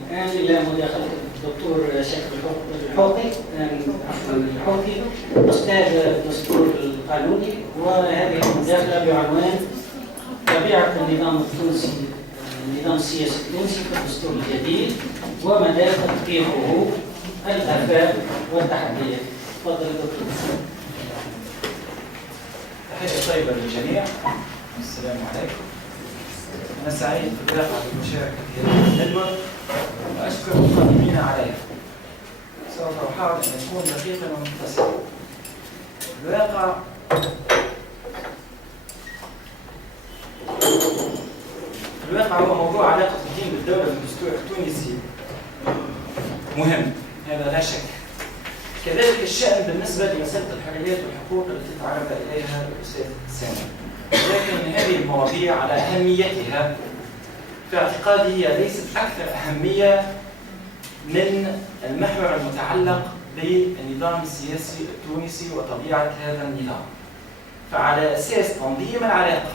الآن إلى مداخلة الدكتور شاكر الحوقي أستاذ الدستور القانوني، وهذه المداخلة بعنوان طبيعة النظام التونسي، النظام السياسي التونسي في الدستور الجديد ومدى تطبيقه، الآفات والتحديات. تفضل دكتور. تحية طيبة للجميع. السلام عليكم. أنا سعيد في الواقع بالمشاركة في هذه الندوة وأشكر القائمين عليها. سوف أحاول أن أكون دقيقا ومختصرا. الواقع هو موضوع علاقة الدين بالدولة في الدستور التونسي مهم، هذا لا شك. كذلك الشأن بالنسبة لمسألة الحريات والحقوق التي تعرض إليها الأستاذ سامي. لكن هذه المواضيع على أهميتها في اعتقادي هي ليست أكثر أهمية من المحور المتعلق بالنظام السياسي التونسي وطبيعة هذا النظام. فعلى أساس تنظيم العلاقة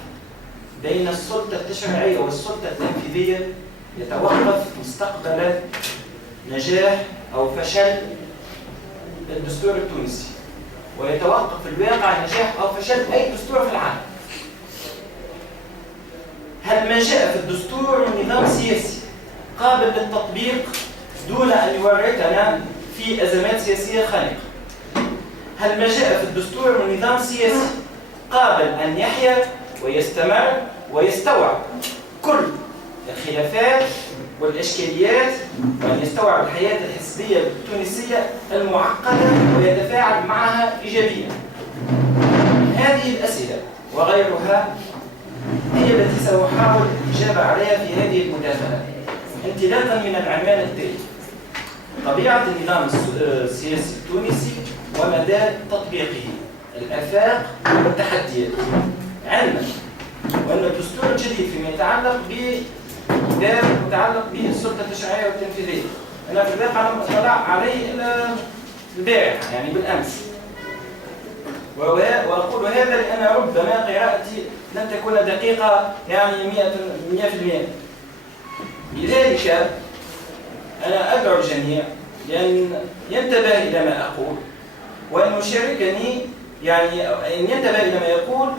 بين السلطة التشريعية والسلطة التنفيذية يتوقف مستقبل نجاح أو فشل الدستور التونسي، ويتوقف الواقع نجاح أو فشل أي دستور في العالم. هل ما جاء في الدستور من نظام سياسي قابل للتطبيق دون أن يورطنا في أزمات سياسية خانقة؟ هل ما جاء في الدستور من نظام سياسي قابل أن يحيا ويستمر ويستوعب كل الخلافات والإشكاليات، وأن يستوعب الحياة الحزبية التونسية المعقدة ويتفاعل معها إيجابيا؟ هذه الأسئلة وغيرها هي التي سأحاول الإجابة عليها في هذه المداخلة، انطلاقا من العنوان التالي: طبيعة النظام السياسي التونسي ومدى تطبيقه، الآفاق والتحديات. علما وأن الدستور الجديد فيما يتعلق بالسلطة التشريعية والتنفيذية، أنا في الواقع لم أطلع عليه إلا البارحة، يعني بالأمس، وأقول هذا لأن ربما قراءتي لن تكون دقيقة يعني 100%. لذلك أنا أدعو الجميع لأن ينتبه إلى ما أقول، وأن يشاركني، يعني أن ينتبه إلى ما يقول،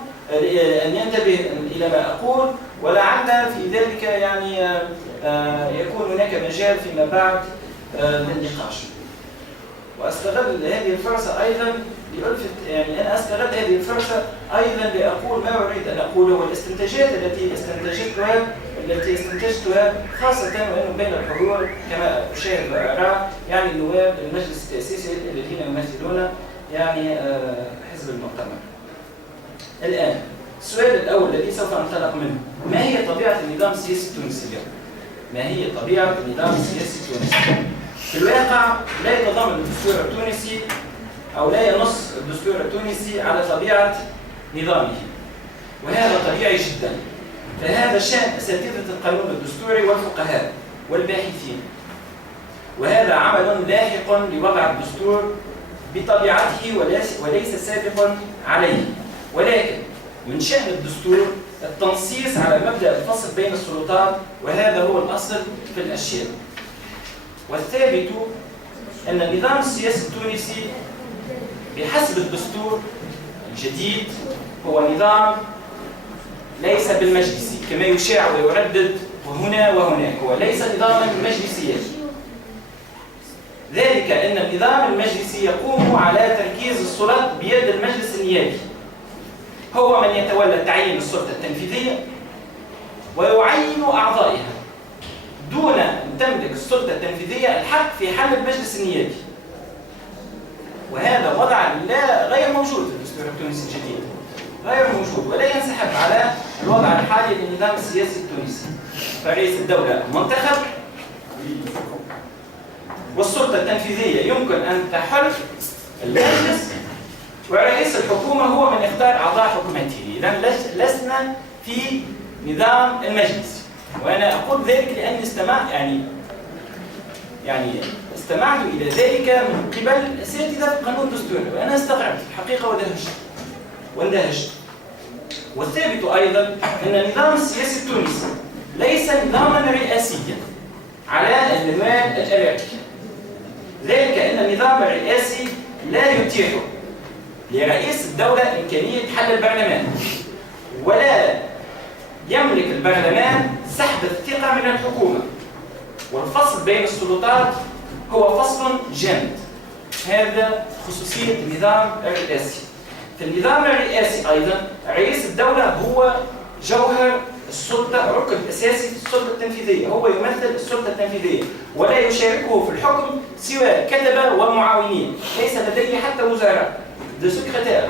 أن ينتبه إلى ما أقول، ولعل في ذلك يعني يكون هناك مجال فيما بعد للنقاش. وأستغل هذه الفرصة أيضا لألفت، يعني أنا أستغل هذه الفرصة أيضا لأقول ما أريد أن أقوله، والاستنتاجات التي استنتجتها خاصة وأنه بين الحضور كما أشاهد وأرى يعني نواب المجلس التأسيسي الذين يمثلون يعني حزب المؤتمر. الآن السؤال الأول الذي سوف أنطلق منه: ما هي طبيعة النظام السياسي التونسي اليوم؟ ما هي طبيعة النظام السياسي التونسي؟ في الواقع لا يتضمن الدستور التونسي أو لا ينص الدستور التونسي على طبيعة نظامه، وهذا طبيعي جدا. فهذا شأن أساتذة القانون الدستوري والفقهاء والباحثين، وهذا عمل لاحق لوضع الدستور بطبيعته وليس سابق عليه. ولكن من شأن الدستور التنصيص على مبدأ الفصل بين السلطات، وهذا هو الأصل في الأشياء. والثابت أن النظام السياسي التونسي بحسب الدستور الجديد هو نظام ليس بالمجلسي كما يشاع ويردد وهنا وهناك، هو ليس نظاما مجلسيا. ذلك أن النظام المجلسي يقوم على تركيز السلطات بيد المجلس النيابي، هو من يتولى تعيين السلطة التنفيذية ويعين أعضائها، دون أن تملك السلطة التنفيذية الحق في حل المجلس النيابي. وهذا وضع غير موجود في الدستور التونسي الجديد، غير موجود ولا ينسحب على الوضع الحالي للنظام السياسي التونسي. فرئيس الدولة منتخب، والسلطة التنفيذية يمكن أن تحل المجلس، ورئيس الحكومة هو من يختار أعضاء حكومته. إذن لسنا في نظام المجلس. وأنا أقول ذلك لأني استمعت إلى ذلك من قبل أساتذة القانون الدستوري، وأنا استغربت الحقيقة واندهشت. والثابت أيضا أن النظام السياسي التونسي ليس نظاما رئاسيا، على المنوال الأمريكي، ذلك أن النظام الرئاسي لا يتيح لرئيس الدولة إمكانية حل البرلمان، ولا يملك البرلمان سحب الثقة من الحكومة، والفصل بين السلطات هو فصل جامد. هذا خصوصية النظام الرئاسي. في النظام الرئاسي أيضا رئيس الدولة هو جوهر السلطة، ركن أساسي في السلطة التنفيذية، هو يمثل السلطة التنفيذية ولا يشاركه في الحكم سوى كتبة ومعاونين، ليس لديه حتى وزراء دو سكرتير،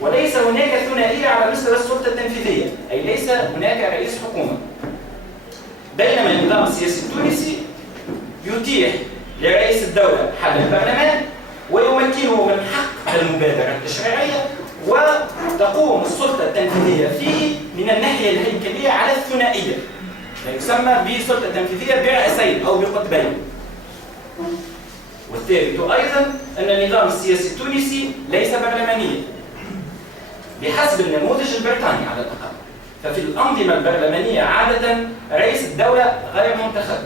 وليس هناك ثنائية على مستوى السلطة التنفيذية، أي ليس هناك رئيس حكومة. بينما النظام السياسي التونسي يتيح لرئيس الدولة حل البرلمان ويمكنه من حق المبادرة التشريعية، وتقوم السلطة التنفيذية فيه من الناحية الهيكلية على الثنائية، ما يسمى بسلطة تنفيذية برأسين أو بقطبين. والثالث أيضا أن النظام السياسي التونسي ليس برلمانيا بحسب النموذج البريطاني على الأقل. ففي الأنظمة البرلمانية عادة رئيس الدولة غير منتخب،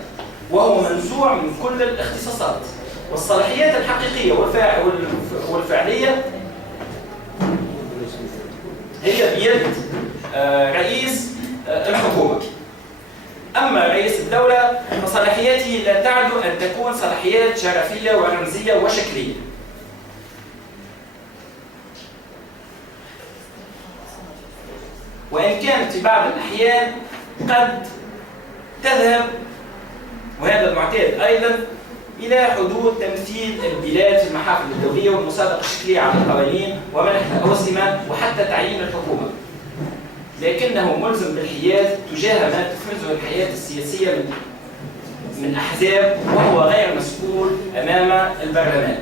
وهو منزوع من كل الاختصاصات، والصلاحيات الحقيقية والفعلية هي بيد رئيس الحكومة. أما رئيس الدولة فصلاحياته لا تعدو أن تكون صلاحيات شرفية ورمزية وشكلية. وإن كانت في بعض الأحيان قد تذهب، وهذا المعتاد أيضا، إلى حدود تمثيل البلاد في المحافل الدولية والمصادقة الشكلية على القوانين ومنح الأوسمة وحتى تعيين الحكومة، لكنه ملزم بالحياد تجاه ما تفرزه الحياة السياسية من أحزاب، وهو غير مسؤول أمام البرلمان.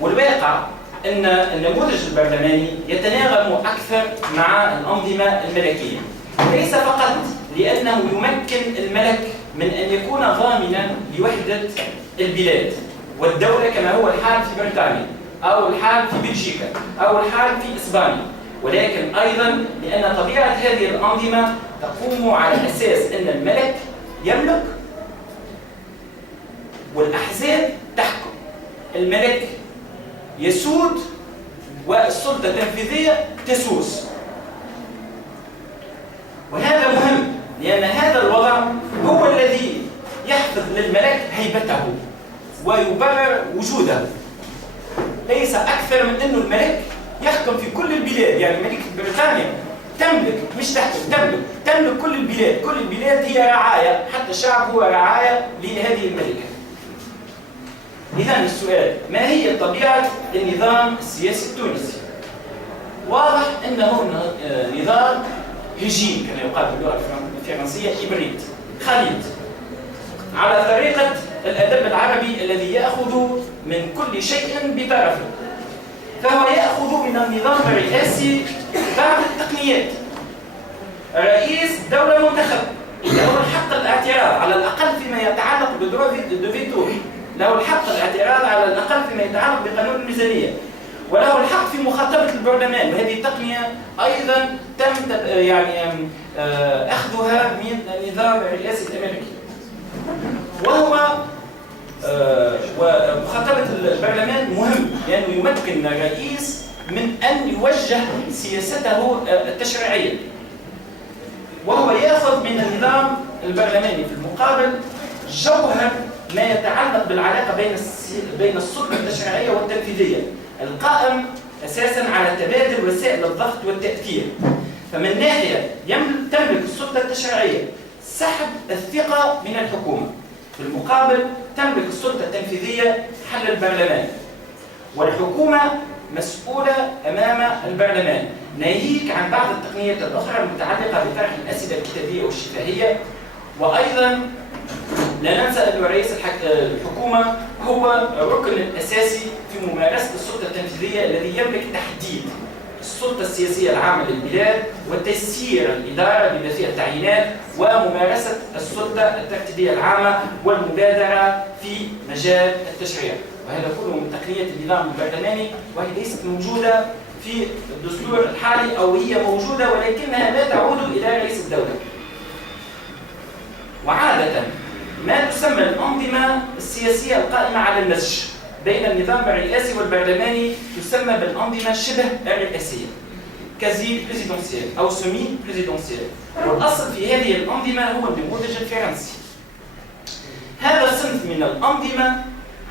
والواقع أن النموذج البرلماني يتناغم أكثر مع الأنظمة الملكية، ليس فقط لأنه يمكن الملك من أن يكون ضامنا لوحدة البلاد والدولة كما هو الحال في بريطانيا أو الحال في بلجيكا أو الحال في إسبانيا، ولكن أيضا لأن طبيعة هذه الأنظمة تقوم على أساس أن الملك يملك والأحزاب تحكم، الملك يسود والسلطة التنفيذية تسوس. وهذا مهم لأن هذا الوضع هو الذي يحفظ للملك هيبته ويبرر وجوده، ليس أكثر من أنه الملك يحكم في كل البلاد. يعني ملكة بريطانيا تملك، مش تحكم، تملك كل البلاد، كل البلاد هي رعاية، حتى الشعب هو رعاية لهذه الملكة. إذن السؤال: ما هي طبيعة النظام السياسي التونسي؟ واضح أنه نظام هجين كما يقال باللغة الفرنسية، إبريد، خليط، على طريقة الأدب العربي الذي يأخذ من كل شيء بطرفه. فهو يأخذ من النظام الرئاسي بعض التقنيات. رئيس دولة منتخب له الحق الاعتراض على الأقل فيما يتعلق بدو فيتو، له الحق الاعتراض على الأقل فيما يتعلق بقانون الميزانية، وله الحق في مخاطبة البرلمان، وهذه تقنية أيضا تم أخذها من النظام الرئاسي الأمريكي. ومخاطبة البرلمان مهم لأنه يمكن الرئيس من أن يوجه سياسته التشريعية، وهو يأخذ من النظام البرلماني في المقابل جوهر ما يتعلق بالعلاقة بين السلطة التشريعية والتنفيذية، القائم أساساً على تبادل وسائل الضغط والتأثير. فمن ناحية تملك السلطة التشريعية سحب الثقة من الحكومة، في المقابل تملك السلطة التنفيذية حل البرلمان، والحكومة مسؤولة أمام البرلمان، ناهيك عن بعض التقنيات الأخرى المتعلقة بطرح الأسئلة الكتابية والشفهية. وأيضاً لا ننسى أن رئيس الحكومة هو الركن الأساسي في ممارسة السلطة التنفيذية الذي يملك تحديد السلطة السياسية العامة للبلاد وتسيير الإدارة بما فيها التعيينات وممارسة السلطة الترتيبية العامة والمبادرة في مجال التشريع. وهذا كله من تقنية النظام البرلماني، وهي ليست موجودة في الدستور الحالي، أو هي موجودة ولكنها لا تعود إلى رئيس الدولة. وعادة ما تسمى الأنظمة السياسية القائمة على النسج بين النظام الرئاسي والبرلماني تسمى بالأنظمة شبه الرئاسية كازي بريزيدونسيال أو سومي بريزيدونسيال. والأصل في هذه الأنظمة هو النموذج الفرنسي. هذا الصنف من الأنظمة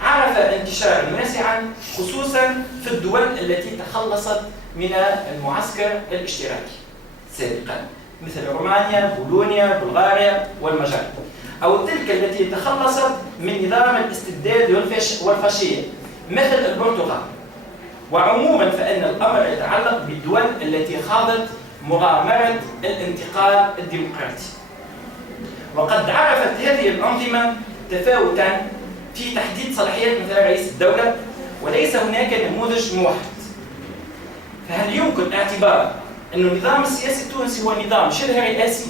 عرف انتشارا واسعا خصوصا في الدول التي تخلصت من المعسكر الاشتراكي سابقا مثل رومانيا، بولونيا، بلغاريا والمجر، أو تلك التي تخلصت من نظام الاستبداد والفاشية مثل البرتغال. وعموما فإن الأمر يتعلق بالدول التي خاضت مغامرة الانتقال الديمقراطي. وقد عرفت هذه الأنظمة تفاوتا في تحديد صلاحيات مثلا رئيس الدولة، وليس هناك نموذج موحد. فهل يمكن اعتبار أن النظام السياسي التونسي هو نظام شبه رئاسي؟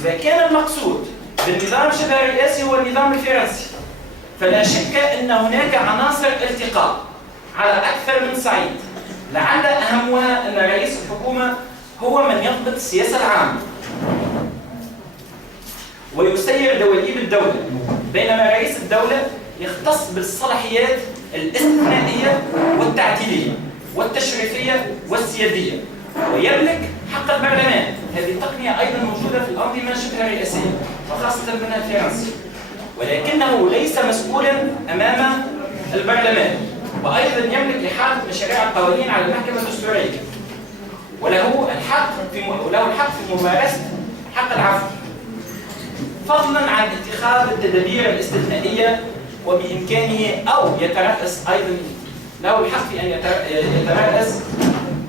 إذا كان المقصود بالنظام شبه رئاسي هو النظام الفرنسي، فلا شك أن هناك عناصر التقاء على أكثر من صعيد، لعل أهمها أن رئيس الحكومة هو من يضبط السياسة العامة ويسير دواليب الدولة، بينما رئيس الدولة يختص بالصلاحيات الاستثنائية والتعديلية والتشريفية والسيادية، ويملك حق البرلمان. هذه التقنية أيضا موجودة في الأنظمة شبه الرئاسية وخاصة منها الفرنسي، ولكنه ليس مسؤولا أمام البرلمان، وأيضا يملك إحالة مشاريع القوانين على المحكمة الدستورية، وله الحق في ممارسة حق العفو، فضلا عن اتخاذ التدابير الاستثنائية، وبإمكانه أو يترأس أيضا له الحق في أن يترأس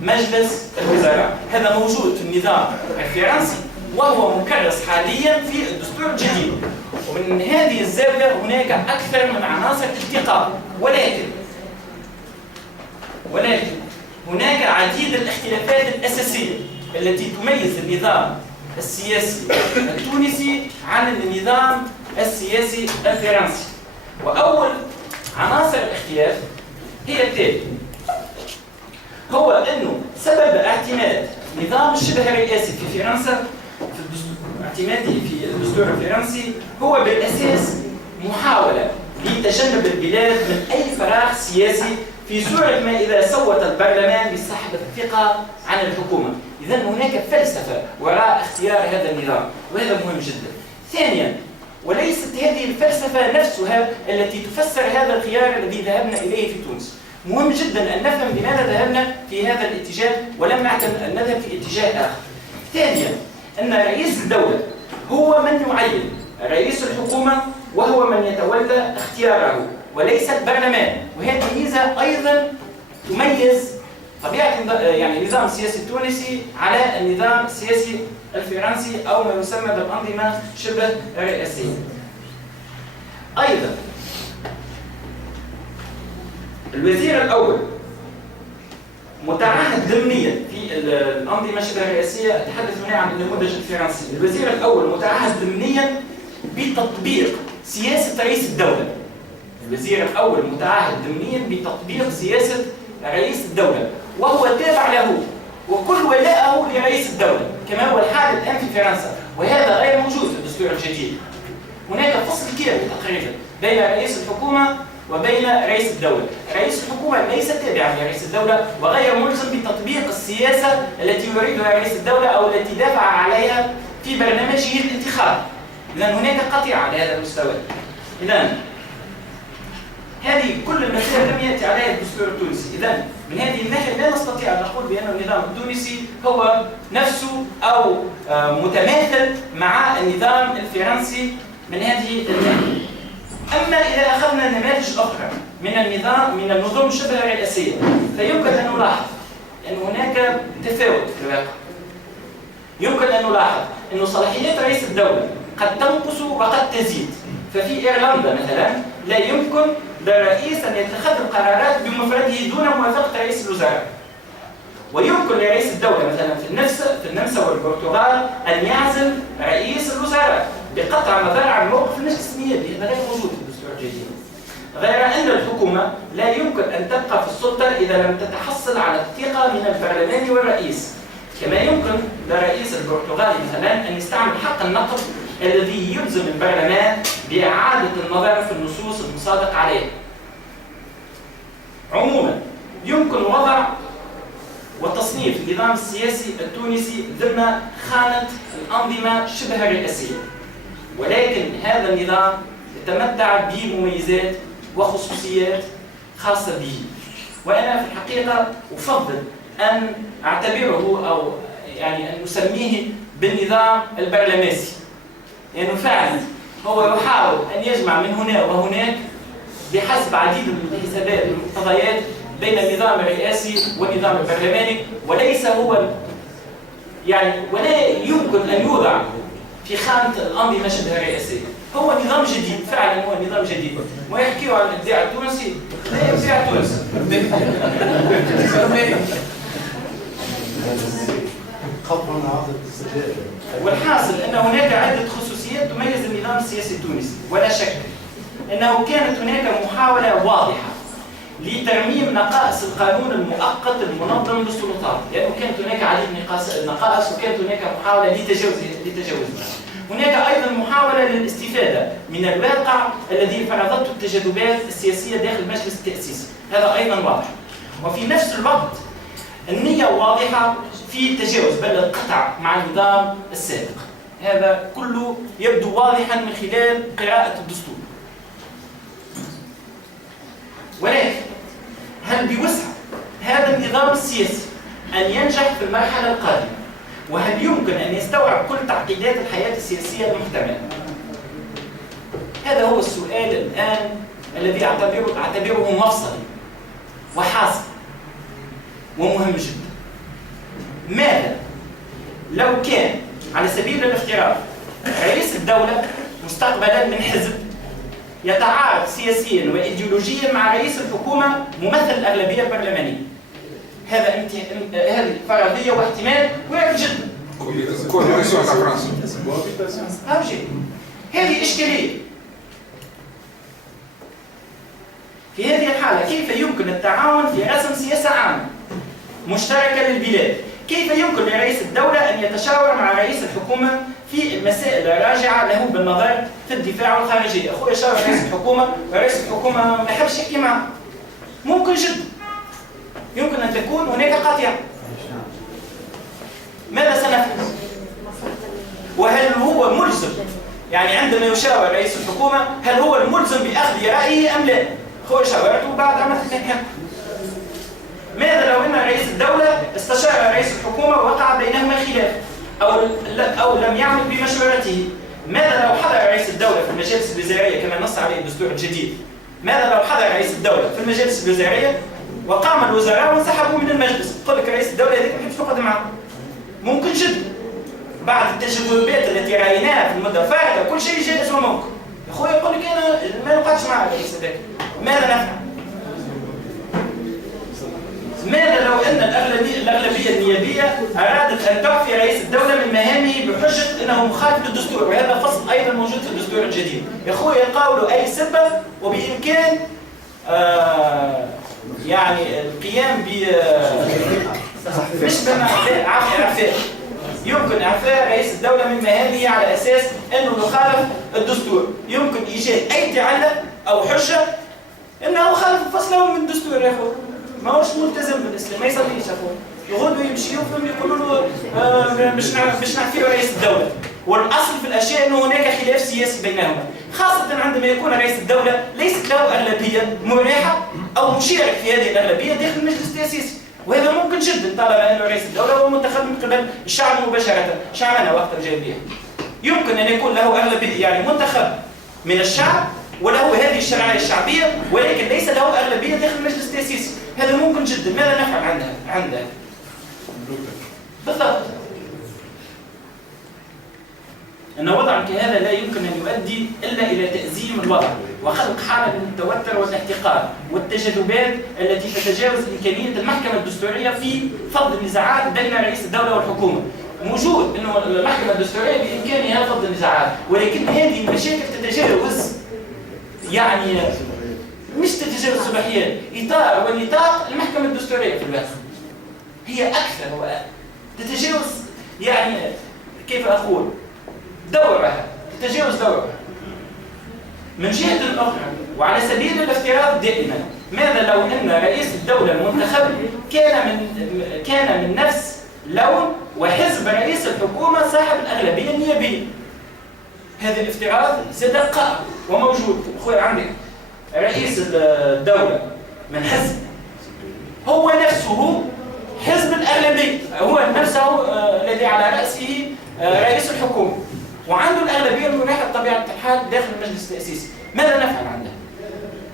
مجلس الوزراء. هذا موجود في النظام الفرنسي وهو مكرس حاليا في الدستور الجديد. ومن هذه الزاوية هناك أكثر من عناصر التقاء، ولكن هناك عديد الاختلافات الأساسية التي تميز النظام السياسي التونسي عن النظام السياسي الفرنسي. وأول عناصر الاختلاف هي التالي: هو أنه سبب اعتماد نظام الشبه الرئاسي في فرنسا اعتماده في الدستور الفرنسي هو بالأساس محاولة لتجنب البلاد من أي فراغ سياسي في صورة ما إذا صوت البرلمان بسحب الثقة عن الحكومة. إذن هناك فلسفة وراء اختيار هذا النظام، وهذا مهم جدا. ثانيا، وليست هذه الفلسفة نفسها التي تفسر هذا الخيار الذي ذهبنا إليه في تونس. مهم جدا أن نفهم لماذا ذهبنا في هذا الاتجاه ولم نعتمد أن نذهب في اتجاه آخر. ثانيا، أن رئيس الدولة هو من يعين رئيس الحكومة وهو من يتولى اختياره وليس البرلمان، وهذه ميزة أيضا تميز طبيعة النظام السياسي التونسي على النظام السياسي الفرنسي أو ما يسمى بالأنظمة شبه الرئاسية. أيضا الوزير الأول متعهد ضمنيا في الأنظمة شبه الرئاسية. أتحدث هنا عن النموذج الفرنسي. الوزير الأول متعهد ضمنيا بتطبيق سياسة رئيس الدولة. الوزير الأول متعهد ضمنيا بتطبيق سياسة رئيس الدولة، وهو تابع له وكل ولاءه لرئيس الدولة كما هو الحال الآن في فرنسا، وهذا غير موجود في الدستور الجديد. هناك فصل كامل تقريبا بين رئيس الحكومة وبين رئيس الدولة. رئيس الحكومة ليس تابعا لرئيس الدولة وغير ملزم بتطبيق السياسة التي يريدها رئيس الدولة أو التي دافع عليها في برنامجه الانتخابي. إذن هناك قطيعة على هذا المستوى. إذن هذه كل المسائل لم يأتي عليها الدستور التونسي. إذن من هذه الناحية لا نستطيع أن نقول بأن النظام التونسي هو نفسه أو متماثل مع النظام الفرنسي من هذه الناحية. أما إذا أخذنا نماذج أخرى من النظم الشبه الرئاسية، فيمكن أن نلاحظ أن هناك تفاوت في الواقع. يمكن أن نلاحظ أن صلاحيات رئيس الدولة قد تنقص وقد تزيد. ففي إيرلندا مثلا لا يمكن للرئيس أن يتخذ القرارات بمفرده دون موافقة رئيس الوزراء. ويمكن لرئيس الدولة مثلا في النمسا والبرتغال أن يعزل رئيس الوزراء بقطع النظر عن موقف المجلس النيابي. هذا غير موجود في الدستور الجديد. غير أن الحكومة لا يمكن أن تبقى في السلطة إذا لم تتحصل على الثقة من البرلمان والرئيس. كما يمكن للرئيس البرتغالي مثلا أن يستعمل حق النقد الذي يلزم البرلمان بإعادة النظر في النصوص المصادق عليها. عموما يمكن وضع وتصنيف النظام السياسي التونسي ضمن خانة الأنظمة شبه الرئاسية، ولكن هذا النظام يتمتع بمميزات وخصوصيات خاصة به، وأنا في الحقيقة أفضل أن أعتبره أو يعني أن نسميه بالنظام البرلماسي، لأنه يعني فعلا هو يحاول أن يجمع من هنا وهناك بحسب عديد من الحسابات والمقتضيات بين النظام الرئاسي والنظام البرلماني، وليس هو يعني ولا يمكن أن يوضع في خانة الأنظمة شبه الرئاسية. هو نظام جديد، فعلا هو نظام جديد، ويحكيوا عن الإبداع التونسي، لا إبداع تونسي. والحاصل أن هناك عدة خصوصيات تميز النظام السياسي التونسي، ولا شك أنه كانت هناك محاولة واضحة لترميم نقائص القانون المؤقت المنظم للسلطات، لأنه كانت هناك عديد من النقائص وكانت هناك محاولة لتجاوزها. هناك أيضا محاولة للاستفادة من الواقع الذي فرضته التجاذبات السياسية داخل مجلس التأسيس، هذا أيضا واضح. وفي نفس الوقت النية واضحة في تجاوز بل القطع مع النظام السابق، هذا كله يبدو واضحا من خلال قراءة الدستور. ولكن هل بوسع هذا النظام السياسي أن ينجح في المرحلة القادمة؟ وهل يمكن أن يستوعب كل تعقيدات الحياة السياسية المحتملة؟ هذا هو السؤال الآن الذي أعتبره مفصلي وحاسم ومهم جدا. ماذا لو كان على سبيل الافتراض رئيس الدولة مستقبلا من حزب يتعارض سياسيا وإيديولوجيا مع رئيس الحكومة ممثل الأغلبية البرلمانية؟ هذه فرضية واحتمال وارد جدا. هذه إشكالية. في هذه الحالة كيف يمكن التعاون في رسم سياسة عامة مشتركة للبلاد؟ كيف يمكن لرئيس الدولة أن يتشاور مع رئيس الحكومة في المسائل الراجعة له بالنظر في الدفاع والخارجية؟ أخويا شاور رئيس الحكومة ورئيس الحكومة ما يحبش يحكي معه. ممكن جدا. يمكن أن تكون هناك قاطعة. ماذا سنفعل؟ وهل هو ملزم؟ يعني عندما يشاور رئيس الحكومة هل هو الملزم بأخذ رأيه أم لا؟ أخويا شاورته وبعد عملت كان. ماذا لو أن رئيس الدولة استشار رئيس الحكومة ووقع بينهما خلاف أو لم يعمل بمشورته؟ ماذا لو حضر رئيس الدولة في المجالس الوزارية كما نص عليه الدستور الجديد؟ ماذا لو حضر رئيس الدولة في المجالس الوزارية وقام الوزراء وانسحبوا من المجلس؟ يقول لك رئيس الدولة هذيك ما يحبش يقعد معه. ممكن جدا. بعد التجاذبات التي رأيناها في المدة الفائتة كل شيء جائز وممكن. يا أخويا يقول لك أنا ما نقعدش مع الرئيس هذاك. ماذا نفعل؟ ماذا لو أن الأغلبية النيابية أرادت أن تعفي رئيس الدولة من مهامه بحجة أنه مخالف للدستور، وهذا فصل أيضا موجود في الدستور الجديد. يا أخوي يقاولوا أي سبة وبإمكان يعني القيام ب مش إعفاء، يمكن إعفاء رئيس الدولة من مهامه على أساس أنه يخالف الدستور. يمكن إيجاد أي تعلق أو حجة أنه خالف فصله من الدستور. يا أخوي ما هوش ملتزم بالإسلام، ما يصليش أخوه، يغدوا يمشيوا يقولوا له مش نعفيه رئيس الدولة، والأصل في الأشياء أنه هناك خلاف سياسي بينهما، خاصة عندما يكون رئيس الدولة ليست له أغلبية مريحة أو مشارك في هذه الأغلبية داخل المجلس التأسيسي، وهذا ممكن جدا طالما أن رئيس الدولة هو منتخب من قبل الشعب مباشرة. شعبنا وقت الجاهلية يمكن أن يكون له أغلبية، يعني منتخب من الشعب وله هذه الشرعية الشعبية، ولكن ليس له أغلبية داخل المجلس التأسيسي. هذا ممكن جدا. ماذا نفعل عندها؟ بالضبط أن وضع كهذا لا يمكن أن يؤدي إلا إلى تأزيم الوضع وخلق حالة من التوتر والاحتقان والتجاذبات التي تتجاوز إمكانية المحكمة الدستورية في فض النزاعات بين رئيس الدولة والحكومة. موجود أنه المحكمة الدستورية بإمكانها فض النزاعات، ولكن هذه المشاكل تتجاوز يعني مش تتجاوز صلاحيات إطار ونطاق المحكمة الدستورية في الواقع، هي أكثر وأقل، تتجاوز يعني كيف أقول دورها تتجاوز دورها. من جهة أخرى وعلى سبيل الافتراض دائما، ماذا لو أن رئيس الدولة المنتخب كان من نفس لون وحزب رئيس الحكومة صاحب الأغلبية النيابية؟ هذا الافتراض زاد قائم وموجود. أخوي عندك رئيس الدولة من حزب هو نفسه حزب الأغلبية، هو نفسه الذي على رأسه رئيس الحكومة، وعنده الأغلبية المريحة بطبيعة الحال داخل المجلس التأسيسي. ماذا نفعل عندها؟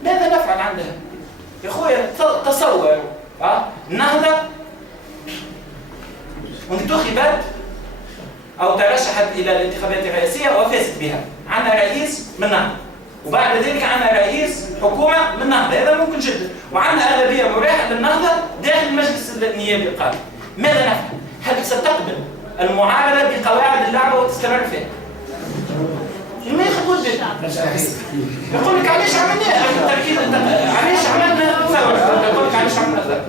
ماذا نفعل عندها؟ يا أخويا تصور النهضة انتخبت أو ترشحت إلى الانتخابات الرئاسية وفازت بها، عندنا رئيس من النهضة، وبعد ذلك عندنا رئيس حكومة من النهضة، هذا ممكن جدا، وعندنا أغلبية مريحة للنهضة داخل المجلس النيابي القادم. ماذا نفعل؟ هل ستقبل المعاملة بقواعد اللعبة وتستمر فيها؟ ما يخطوش يقول لك علاش عملنا التركيز، علاش عملنا ثورة، يقول لك علاش عملنا ثورة،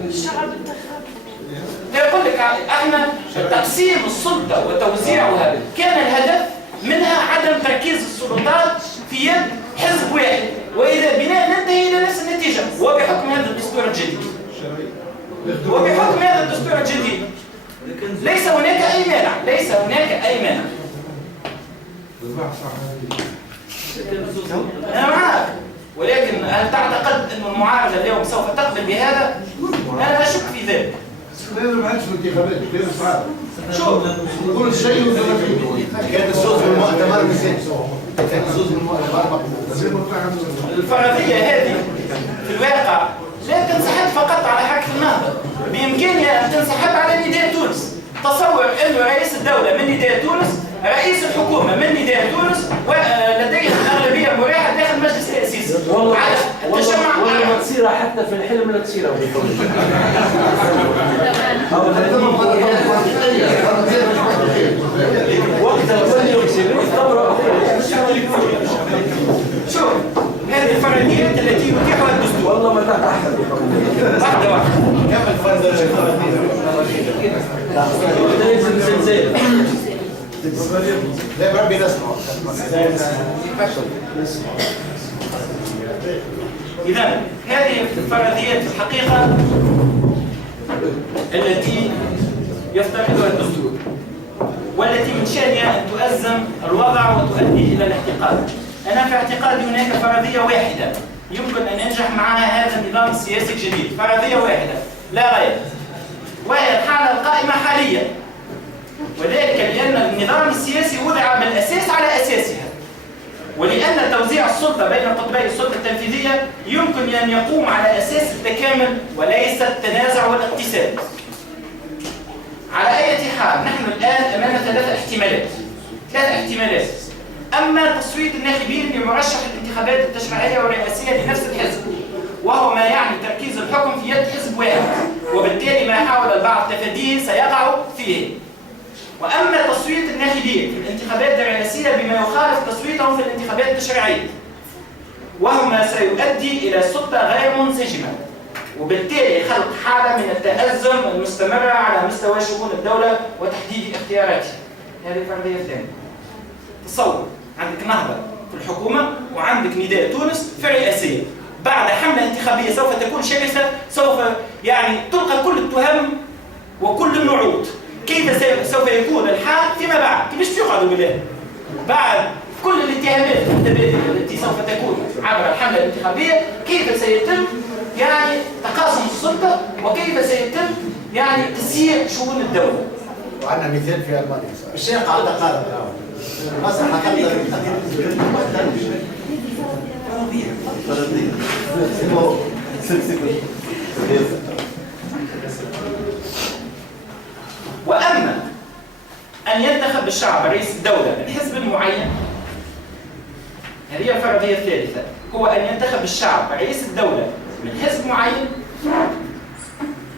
يقول لك احنا تقسيم السلطة وتوزيعها كان الهدف منها عدم تركيز السلطات في يد حزب واحد، وإذا بنا ننتهي إلى نفس النتيجة. وبحكم هذا الدستور الجديد ليس هناك أي مانع، أنا معك، ولكن هل تعتقد أن المعارضة اليوم سوف تقبل بهذا؟ أنا أشك في ذلك. لا ما عادش الانتخابات غير صعب. شوف كل شيء كان الصوت في المؤتمر كان الصوت في المؤتمر الفرضية هذه في الواقع لا تنسحب فقط على حركة النهضة، بإمكانها أن تنسحب على نداء تونس. تصور أن رئيس الدولة من نداء تونس، رئيس الحكومة من نداء تونس، ولديه الأغلبية المريحة داخل مجلس التأسيس. والله ما تصير حتى في الحلم لا تصير. شوف هذه الفرضيات التي يتيحها الدستور. والله ما تحت واحدة كم زلزال لا بربي نسمع. إذا هذه الفرضيات في الحقيقة التي يفترضها الدستور، والتي من شأنها أن تؤزم الوضع وتؤدي إلى الاحتقان. أنا في اعتقادي هناك فرضية واحدة يمكن أن ينجح معها هذا النظام السياسي الجديد، فرضية واحدة لا غير، وهي الحالة القائمة حاليا، وذلك لأن النظام السياسي وضع من الأساس على أساسها، ولأن توزيع السلطة بين قطبي السلطة التنفيذية يمكن أن يقوم على أساس التكامل وليس التنازع والاقتسام. على أي حال نحن الآن أمام ثلاث احتمالات. أما تصويت الناخبين لمرشح الانتخابات التشريعية والرئاسية لنفس الحزب، وهو ما يعني تركيز الحكم في يد حزب واحد، وبالتالي ما حاول البعض تفاديه سيقع فيه. وأما تصويت الناخبين في الانتخابات الرئاسية بما يخالف تصويتهم في الانتخابات التشريعية، وهو ما سيؤدي إلى سلطة غير منسجمة، وبالتالي خلق حالة من التأزم المستمرة على مستوى شؤون الدولة وتحديد اختياراتها. هذه الفرضية الثانية. تصور عندك نهضة في الحكومة وعندك نداء تونس في الرئاسية، بعد حملة انتخابية سوف تكون شرسة، سوف يعني تلقى كل التهم وكل النعوت. كيف سوف يكون الحال فيما بعد؟ كيفاش يقعدوا بالله؟ بعد كل الاتهامات المتبادلة التي سوف تكون عبر الحملة الانتخابية، كيف سيتم يعني تقاسم السلطة، وكيف سيتم يعني تسيير شؤون الدولة. وعندنا مثال في ألمانيا الشيخ على قال مسح وأما أن ينتخب الشعب رئيس الدولة من حزب معين، هذه الفرضية الثالثة، هو أن ينتخب الشعب رئيس الدولة من حزب معين،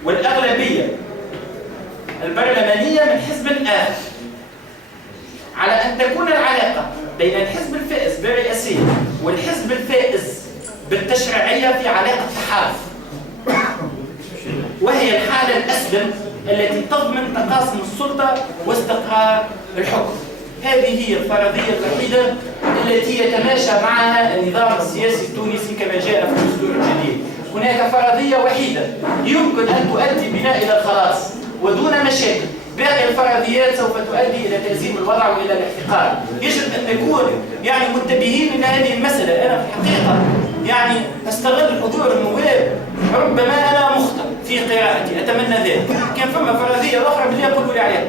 والأغلبية البرلمانية من حزب آخر، على أن تكون العلاقة بين الحزب الفائز بالرئاسية والحزب الفائز بالتشريعية في علاقة تحالف، وهي الحالة الأسلم التي تضمن تقاسم السلطة واستقرار الحكم. هذه هي الفرضية الوحيدة التي يتماشى معها النظام السياسي التونسي كما جاء في الدستور الجديد. هناك فرضية وحيدة يمكن أن تؤدي بنا إلى الخلاص ودون مشاكل. باقي الفرضيات سوف تؤدي إلى تلزيم الوضع وإلى الاحتقار. يجب أن نكون منتبهين إلى هذه المسألة. أنا في الحقيقة أستغل حضور النواب، ربما أنا مخطئ في قراءتي، أتمنى ذلك. كان فما فرضية أخرى بالله قولوا لي عليها.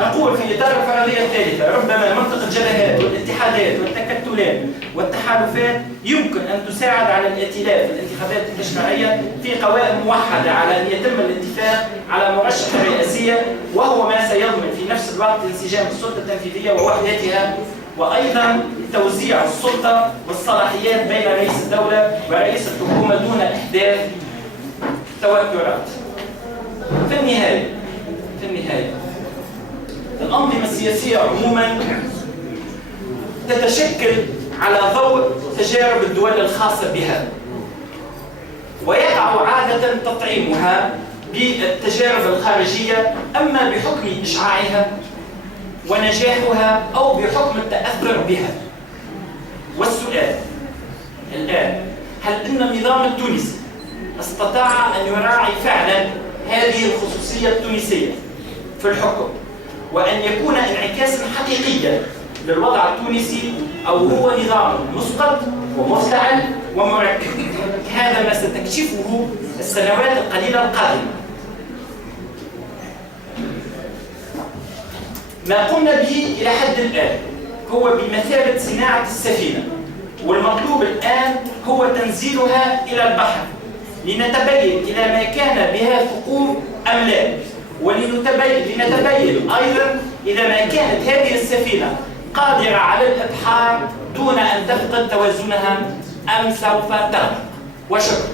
أقول في إطار الفرضية الثالثة ربما منطقة الجبهات والاتحادات والتكتلات والتحالفات يمكن أن تساعد على الائتلاف في الانتخابات التشريعية في قوائم موحدة على أن يتم الاتفاق على مرشح رئاسية، وهو ما سيضمن في نفس الوقت انسجام السلطة التنفيذية ووحدتها، وأيضا توزيع السلطة والصلاحيات بين رئيس الدولة ورئيس الحكومة دون إحداث توترات. في النهاية الأنظمة السياسية عموما تتشكل على ضوء تجارب الدول الخاصة بها، ويقع عادة تطعيمها بالتجارب الخارجية إما بحكم إشعاعها ونجاحها أو بحكم التأثر بها. والسؤال الآن، هل إن النظام التونسي استطاع أن يراعي فعلا هذه الخصوصية التونسية في الحكم وأن يكون انعكاسا حقيقيا للوضع التونسي، أو هو نظام مسقط ومفتعل ومركب؟ هذا ما ستكشفه السنوات القليلة القادمة. ما قمنا به إلى حد الآن هو بمثابة صناعة السفينة، والمطلوب الآن هو تنزيلها إلى البحر لنتبين إلى ما كان بها ثقوب أم لا، ولنتبين أيضا إذا ما كانت هذه السفينة قادرة على الإبحار دون أن تفقد توازنها أم سوف تغرق. وشكرا.